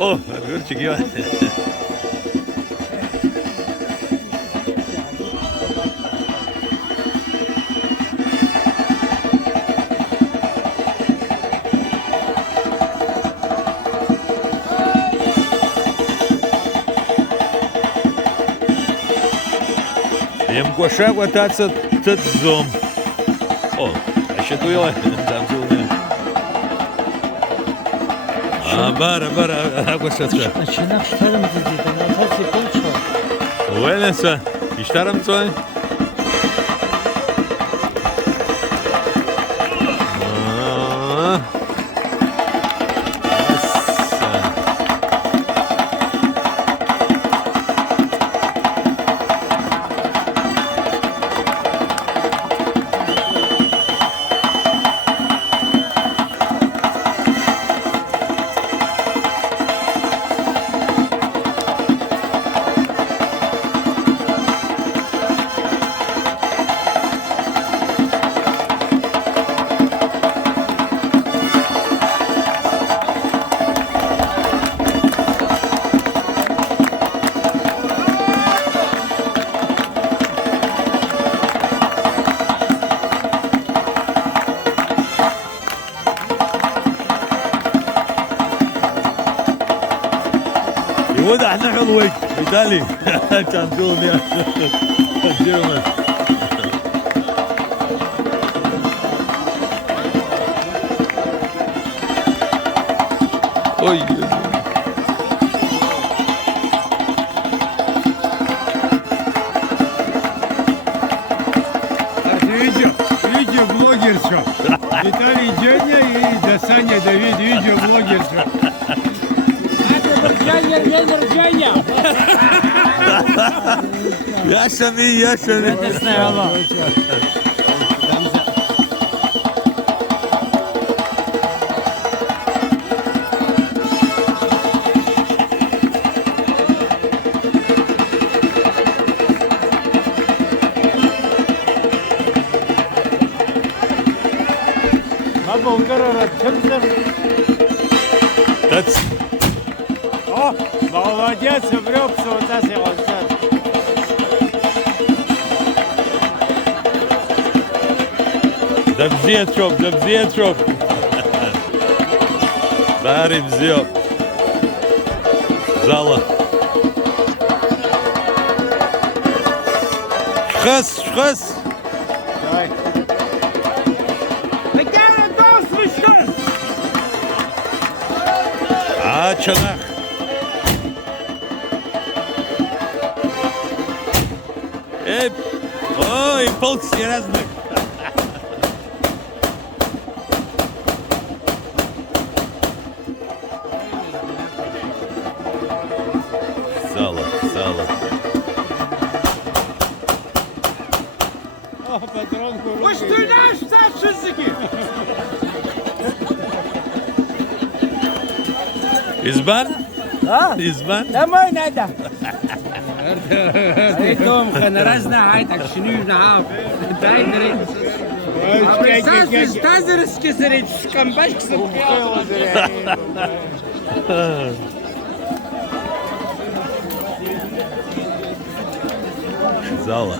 Oh, Özgürcük ya. Им коша хвататься тадзом. О, а ще туела там зелня. Bara koşacak. Açına tutarım dedi. Ben atarsa konuşma. Öyleyse işlerim soy. وده احنا حلوين ايطالي كان دول يا جيرمان اوي видео блогерша Виктора Джения и Дзheniya да видео блогерша. Dzheniya. Yaşanı yaşanı. Ne Allah. Baba uygara çıldır. That's Oh, vallahi молодец, врёбся, вот так я вот сейчас. Да бзечок. Дарим бзёк. Зала. Шхас. Давай. А чанах. Ой, полкси разных. Сало. О, патронку руки. Уж ты наш зашизыки! Избан? А? Избан? Домой надо! Айтом, разна, айтак, шню на дай дрить. Сазы, тазерски зрить, шкамбашки Зала.